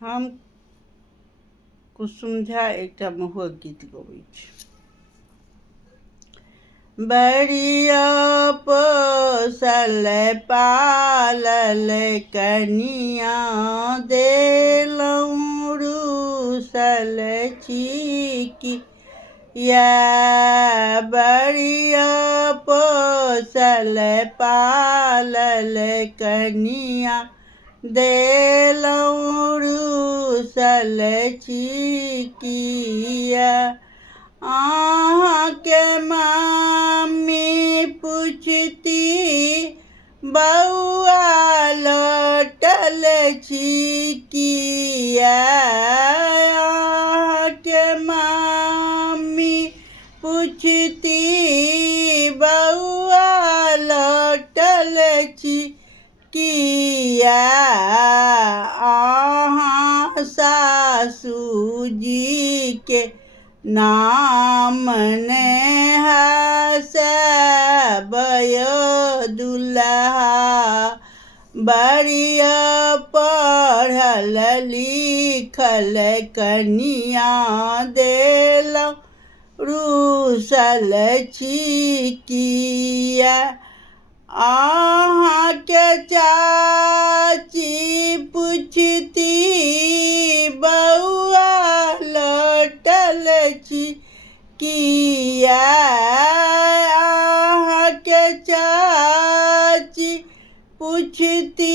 हम कुसुम झा एकटा महुअक गीत गबैत छी। बड़िया पोसल पालल कनिया देलहुँ रूसल छी या बड़िया पोसल पालल कनिया देलहुँ रूसल छिकिया। अहाँके मम्मी पूछती बौआ लौटल छी किया। अहाँके मम्मी पूछती बौआ लौटल छी किया। अहाँ सासुजी के नाम ने हसबय दुल्हा। बड़िया पढ़ल लिखल कनिया देलहुँ रूसल छिकिया। अहाँके चाची पूछती बौआ लौटल छी किया। अहाँके चाची पूछती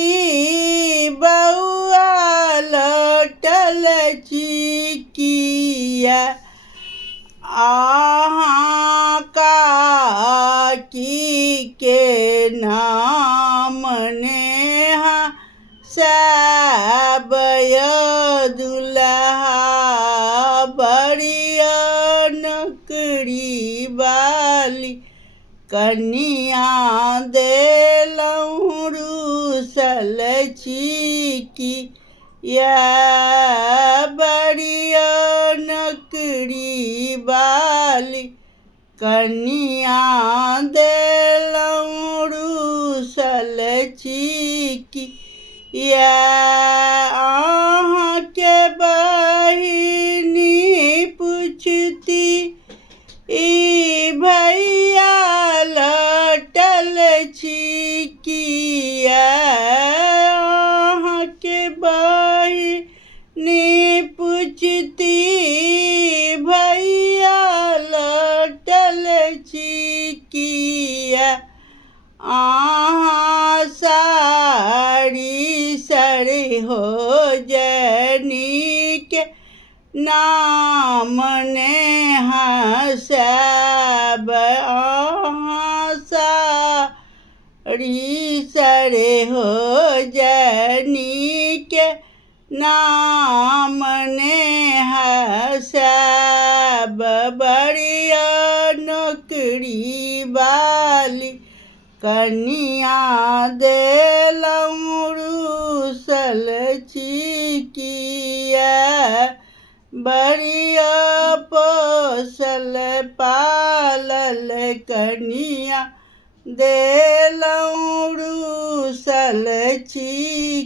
बौआ लौटल छी किया। अहाँ काकी के नाम ने हसबय दुल्हा। बड़िया नौकरी वाली कनिया देलहुँ रूसल छिकिया। बड़िया नौकरी वाली कनिया देलहुँ रूसल छिकिया। अहाँके बहिनी पूछती भैया लौटल छी किया। अहाँके बहिनी पूछती भैया लौटल छी किया। अहाँ साड़ी सर हो जनिक नाम ने हसब। अहाँ साड़ी सर हो जनिक नाम ने हसब। बड़िया नौकरी वाली कनिया देलहुँ रूसल छिकिया। बड़िया पोसल पालल कनिया देलहुँ रूसल छी।